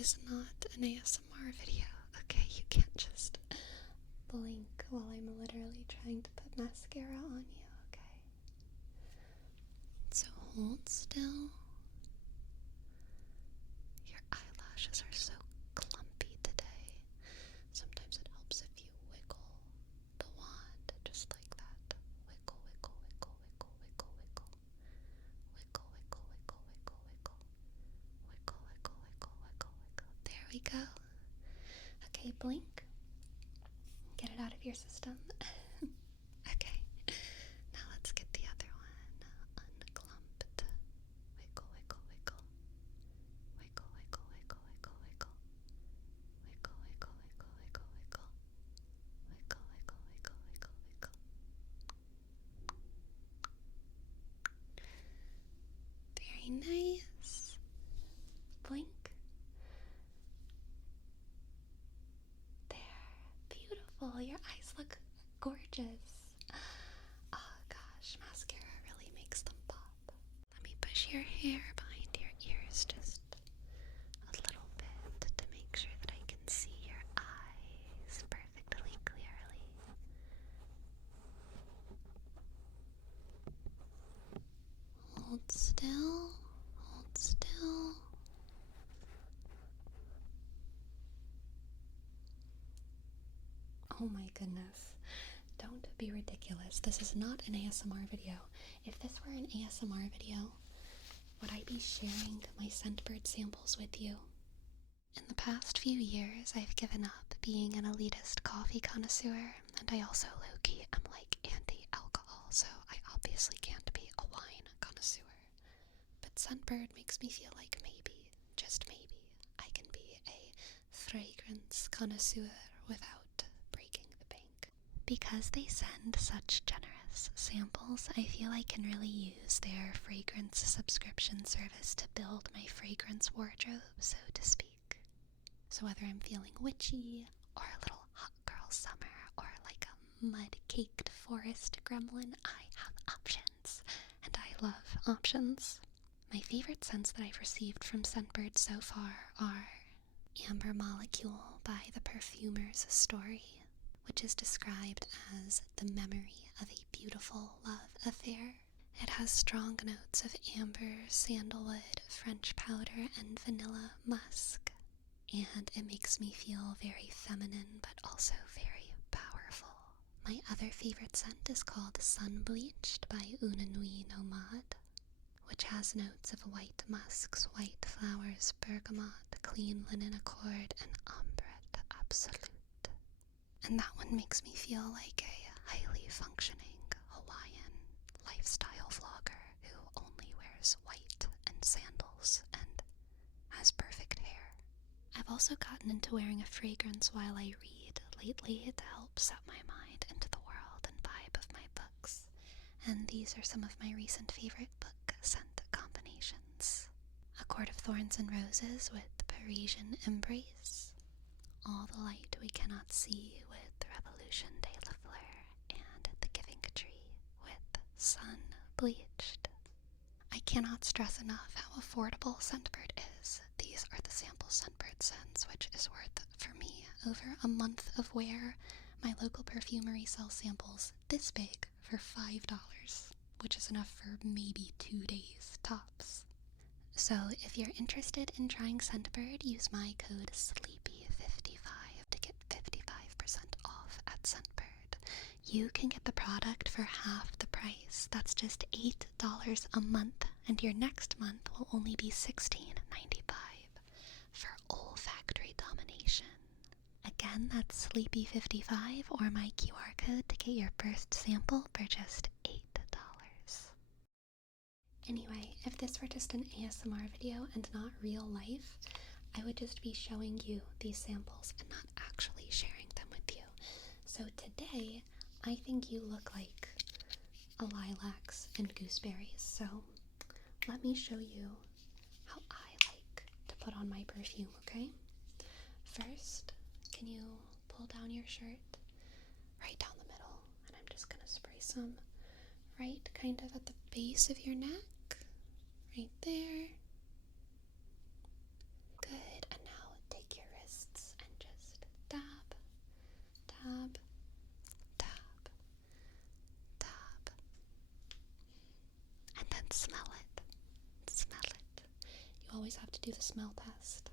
is not an ASMR video, okay? You can't just blink while I'm literally trying to put mascara on you, okay? So hold still. Your eyelashes are so clumpy today. Sometimes it helps if you wiggle the wand just like that. Wiggle, wiggle, wiggle, wiggle, wiggle, wiggle. Wiggle, wiggle, wiggle, wiggle, wiggle. Wiggle, wiggle, wiggle, wiggle, wiggle. There we go. Okay, blink. Get it out of your system. Okay. Now let's get the other one unclumped. Wiggle, wiggle, wiggle. Wiggle, wiggle, wiggle, wiggle, wiggle. Wiggle, wiggle, wiggle, wiggle, wiggle. Wiggle, wiggle, wiggle, wiggle, wiggle. Very nice. Blink. There. Beautiful. Your eyes look gorgeous. Oh gosh, mascara really makes them pop. Let me push your hair behind your ears just a little bit to make sure that I can see your eyes perfectly clearly. Hold still, hold still. Oh my goodness. Don't be ridiculous. This is not an ASMR video. If this were an ASMR video, would I be sharing my Scentbird samples with you? In the past few years, I've given up being an elitist coffee connoisseur, and I also low-key am like anti-alcohol, so I obviously can't be a wine connoisseur. But Scentbird makes me feel like maybe, just maybe, I can be a fragrance connoisseur without breaking the bank. Because they send such generous samples, I feel I can really use their fragrance subscription service to build my fragrance wardrobe, so to speak. So whether I'm feeling witchy, or a little hot girl summer, or like a mud-caked forest gremlin, I have options, and I love options. My favorite scents that I've received from Scentbird so far are Amber Molecule by the Perfumer's Story, which is described as the memory of a beautiful love affair. It has strong notes of amber, sandalwood, French powder, and vanilla musk. And it makes me feel very feminine, but also very powerful. My other favorite scent is called Sun Bleached by Una Nui Nomad, which has notes of white musks, white flowers, bergamot, clean linen accord, and ambre absolute. And that one makes me feel like a highly functioning Hawaiian lifestyle vlogger who only wears white and sandals and has perfect hair. I've also gotten into wearing a fragrance while I read lately to help set my mind into the world and vibe of my books. And these are some of my recent favorite book scent combinations. A Court of Thorns and Roses with Parisian Embrace, All the Light We Cannot See with Revolution de la Fleur, and The Giving Tree with Sun Bleached. I cannot stress enough how affordable Scentbird is. These are the sample Scentbird scents, which is worth, for me, over a month of wear. My local perfumery sells samples this big for $5, which is enough for maybe 2 days tops. So if you're interested in trying Scentbird, use my code SLEEPY55 to get 55% off at Scentbird. You can get the product for half the price. That's just $8 a month, and your next month will only be $16.95 for olfactory domination. Again, that's Sleepy55 or my QR code to get your first sample for just $8. Anyway, if this were just an ASMR video and not real life, I would just be showing you these samples and not actually sharing them with you. So today, I think you look like a lilacs and gooseberries, so let me show you how I like to put on my perfume, okay? First, can you pull down your shirt right down the middle, and I'm just gonna spray some right kind of at the base of your neck, right there. Good, and now Tap, tap, tap. And then smell it. Smell it. You always have to do the smell test.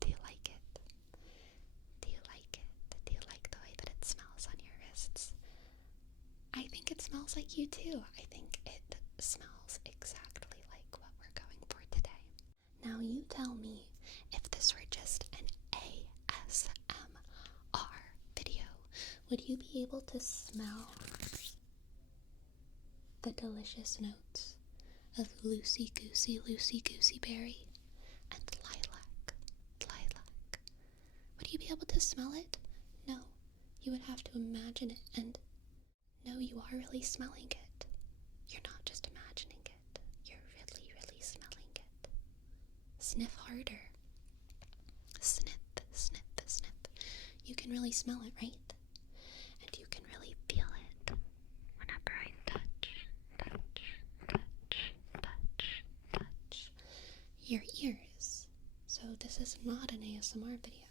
Do you like it? Do you like it? Do you like the way that it smells on your wrists? I think it smells like you too. I think it smells exactly like what we're going for today. Now you tell me, if this were just an ASMR video, would you be able to smell the delicious notes of loosey goosey berry and lilac? Would you be able to smell it? No, you would have to imagine it, and no, you are really smelling it. You're not just imagining it, you're really smelling it. Sniff harder. Sniff, sniff, sniff. You can really smell it, right? And you can really feel it whenever I touch your ears. So this is not an ASMR video.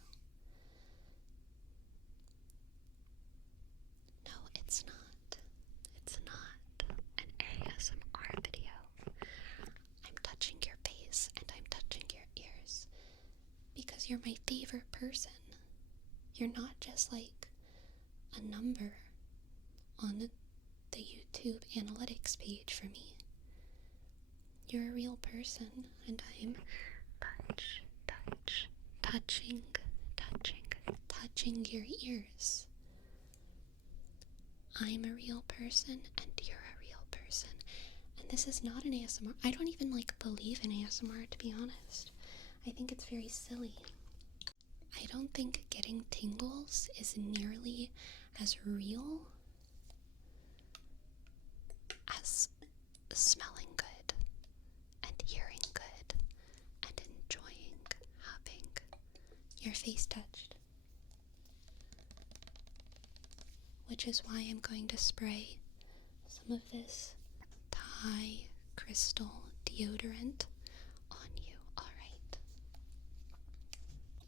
No, it's not. It's not an ASMR video. I'm touching your face and I'm touching your ears because you're my favorite person. You're not just like a number on the YouTube analytics page for me. You're a real person, and I'm touching your ears. I'm a real person, and you're a real person. And this is not an ASMR. I don't even believe in ASMR, to be honest. I think it's very silly. I don't think getting tingles is nearly as real as smelling good and hearing good and enjoying having your face touched. Which is why I'm going to spray some of this Thai crystal deodorant on you, alright?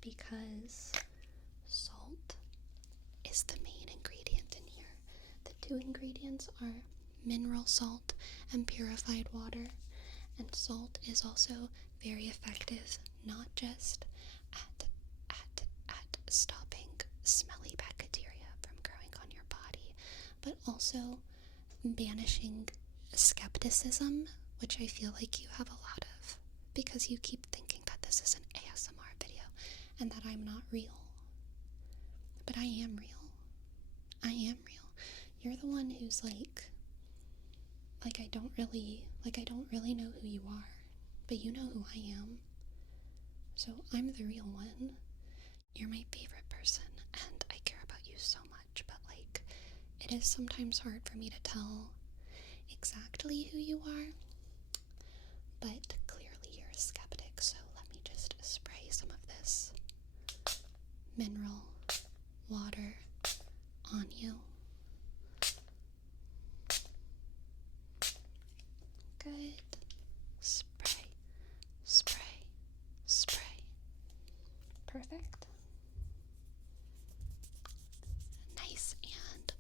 Because salt is the main ingredient in here. The two ingredients are mineral salt and purified water, and salt is also very effective, not just at stopping smelly bacteria from growing on your body, but also banishing skepticism, which I feel like you have a lot of, because you keep thinking that this is an ASMR video and that I'm not real. But I am real. I am real. You're the one who's I don't really know who you are, but you know who I am. So I'm the real one. You're my favorite person, and I care about you so much, but it is sometimes hard for me to tell exactly who you are, but clearly you're a skeptic, so let me just spray some of this mineral water on you. Good. Spray, spray, spray. Perfect. Nice and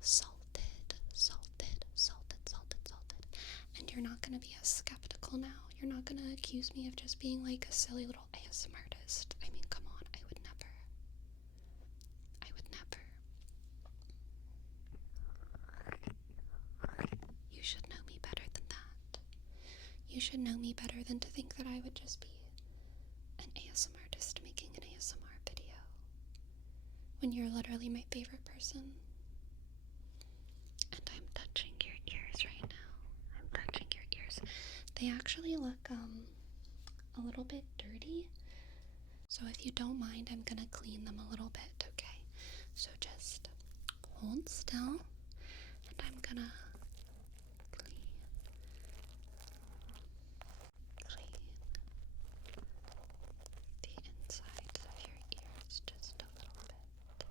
salted. And you're not going to be as skeptical now. You're not going to accuse me of just being a silly little ASMR artist. I mean, come on, I would never. You should know me better than that. You should know me better than to think that I would just be an ASMR artist making an ASMR video when you're literally my favorite person. And I'm touching your ears right now. I'm touching your ears. They actually look a little bit dirty. So if you don't mind, I'm gonna clean them a little bit, okay? So just hold still, and I'm gonna clean the insides of your ears just a little bit.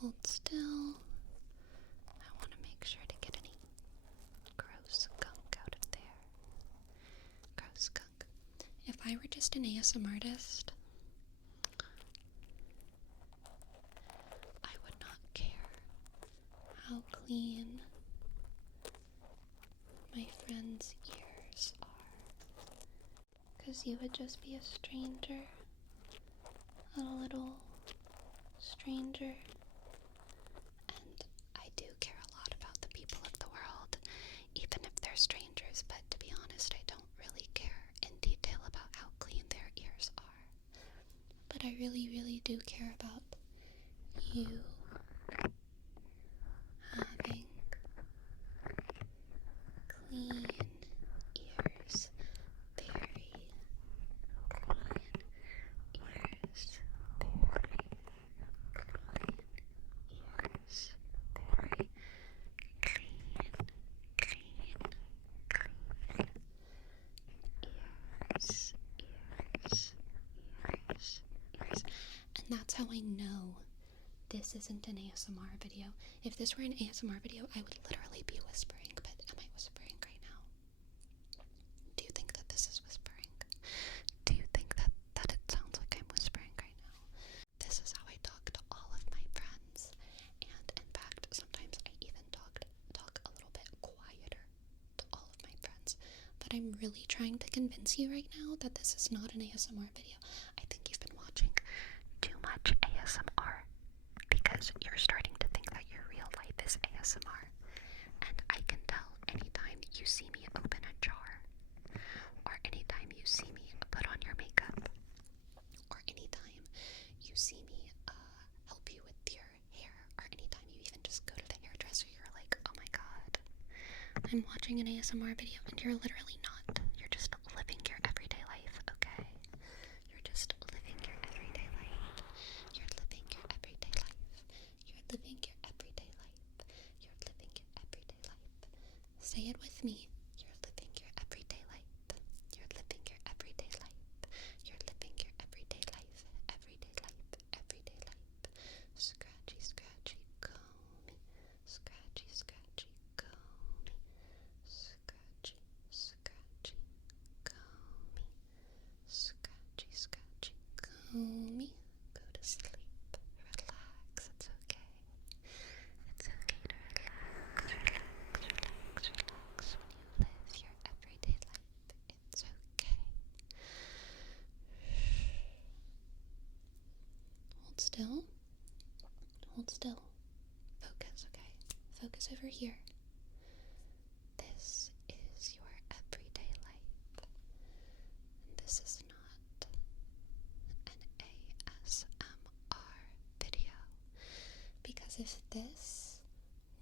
Hold still. I want to make sure to get any gross gunk out of there. Gross gunk. If I were just an ASMR artist, how clean my friend's ears are. Because you would just be a stranger, a little stranger. And I do care a lot about the people of the world, even if they're strangers, but to be honest, I don't really care in detail about how clean their ears are. But I really, really do care about you having clean ears. Very clean ears. Very clean ears. Very clean, ears. And that's how I know this isn't an ASMR video. If this were an ASMR video, I would literally be whispering, but am I whispering right now? Do you think that this is whispering? Do you think that it sounds like I'm whispering right now? This is how I talk to all of my friends, and in fact, sometimes I even talk a little bit quieter to all of my friends. But I'm really trying to convince you right now that this is not an ASMR video. I think you've been watching too much ASMR because you're starting to think that your real life is ASMR. And I can tell anytime you see me open a jar, or anytime you see me put on your makeup, or anytime you see me help you with your hair, or anytime you even just go to the hairdresser, you're like, oh my god, I'm watching an ASMR video, and you're literally not. You're just living your everyday life, okay? You're just living your everyday life. You're living your everyday life. You're living your everyday life. You're living your everyday life. Say it with me. You're living your everyday life. You're living your everyday life. You're living your everyday life. Everyday life. Everyday life. Scratchy, scratchy, comb me. Scratchy, scratchy, comb me. Scratchy, scratchy, comb me. Scratchy, scratchy, comb me. Go to sleep. Relax. It's okay. It's okay to relax. Relax, relax, relax. When you live your everyday life, it's okay. Hold still. Hold still. Focus, okay? Focus over here. This is your everyday life. And this is not an ASMR video. Because if this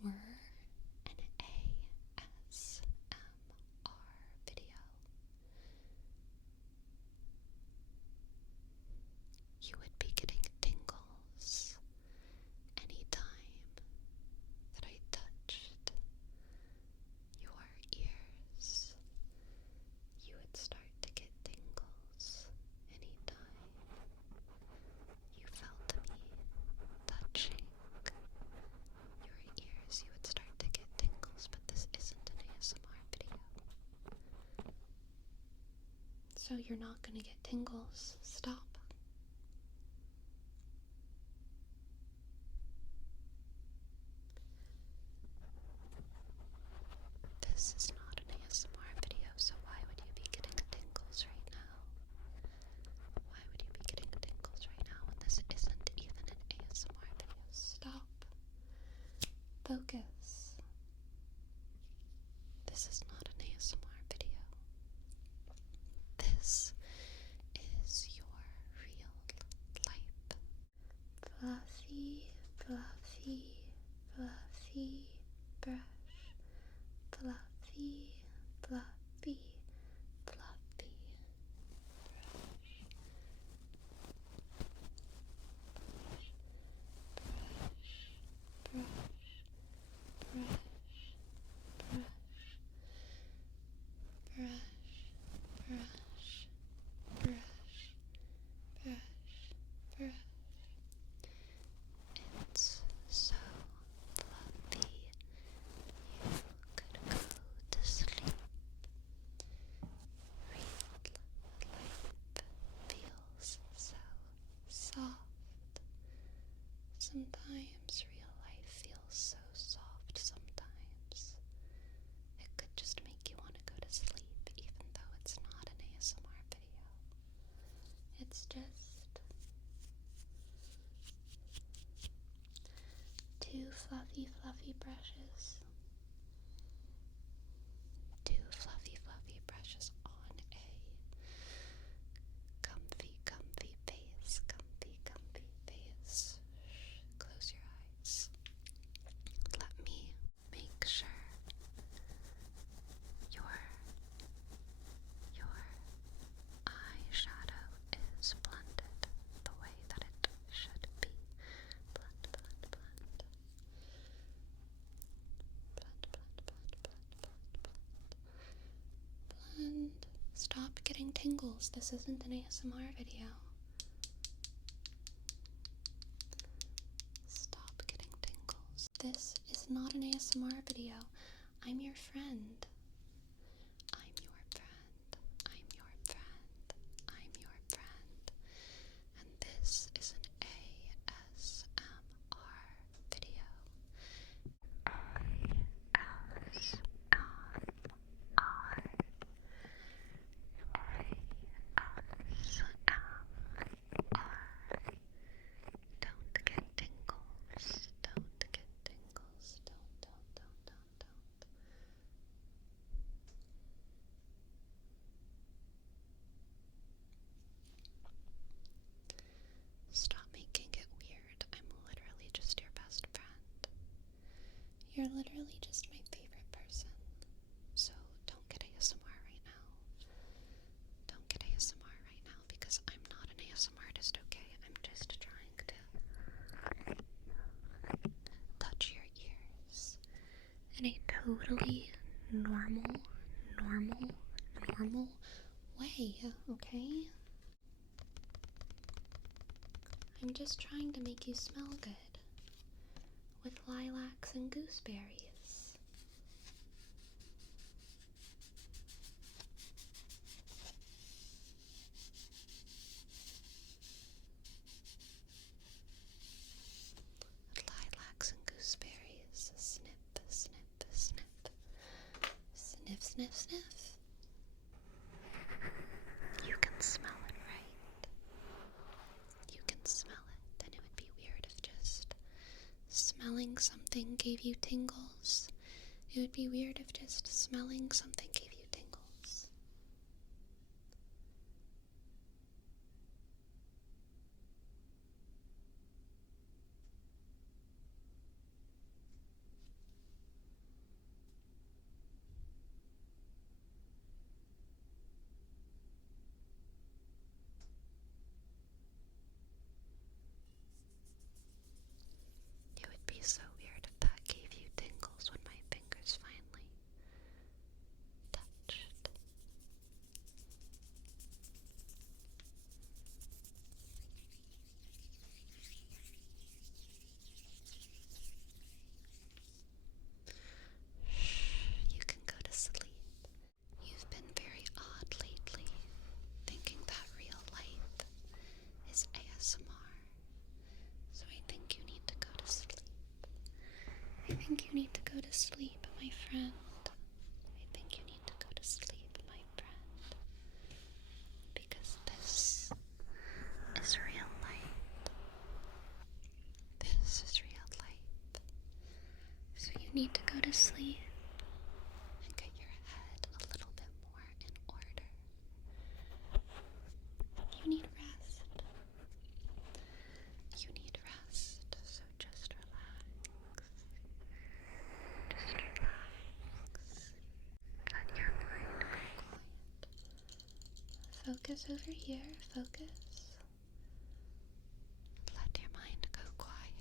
were an ASMR video, you would be getting tingles anytime that I touched your ears. You would start to get tingles anytime you felt me touching your ears. You would start to get tingles, but this isn't an ASMR video. So you're not gonna get tingles. Stop. This is not an ASMR video, so why would you be getting tingles right now? Why would you be getting tingles right now when this isn't even an ASMR video? Stop. Focus. This is not an ASMR video. This is your real life. Fluffy, fluffy, fluffy brush. Fluffy, fluffy, fluffy brush. Brush, brush, brush, brush, brush, brush, brush, brush. It's so fluffy, you could go to sleep. Real life feels so soft. Sometimes real life feels so soft. fluffy, fluffy brushes. Two fluffy, fluffy brushes on a comfy, comfy face. Comfy, comfy face. Close your eyes. Let me make sure your eyeshadow is blended the way that it should be. Blend, blend, blend. Blend, blend, blend, blend, blend, blend. Blend. Stop getting tingles. This isn't an ASMR video. Stop getting tingles. This is not an ASMR video. I'm your friend. I'm your friend. I'm your friend. I'm your friend. And this is an ASMR video. Don't get tingles. Don't get tingles. Don't. Stop making it weird. I'm literally just your best friend. You're literally just my favorite person. So don't get ASMR right now. Don't get ASMR right now because I'm not an ASMR artist, okay? I'm just trying to touch your ears in a totally normal way, okay? I'm just trying to make you smell good with lilacs and gooseberries. With lilacs and gooseberries. Snip, snip, snip. Sniff, sniff, sniff. You can smell it, right? You can smell it. Then it would be weird if just smelling something gave you tingles. It would be weird if just smelling something gave you tingles. It would be so weird if that gave you tingles when my fingers finally touched. You can go to sleep. You've been very odd lately, thinking that real life is ASMR. So I think you need to go to sleep. I think you need to go to sleep, my friend. I think you need to go to sleep, my friend. Because this is real life. This is real life. So you need to go to sleep and get your head a little bit more in order. You need rest. You need rest, so just relax. Just relax. Let your mind go quiet. Focus over here, focus. Let your mind go quiet.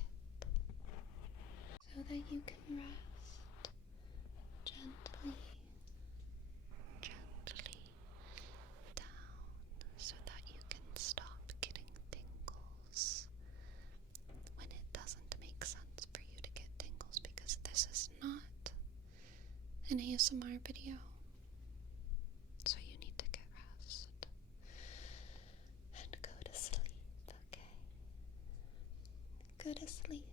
So that you can rest gently, gently down so that you can stop getting tingles when it doesn't make sense for you to get tingles, because this is not an ASMR video. So you need to get rest and go to sleep, okay? Go to sleep.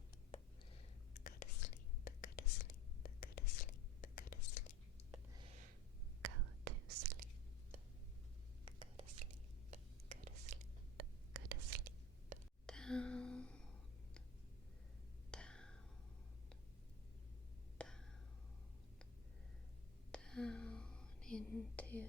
Go to sleep. Go to sleep. Go to sleep. Go to sleep. Go to sleep. Go to sleep. Go to sleep. Go to sleep. Down. Down. into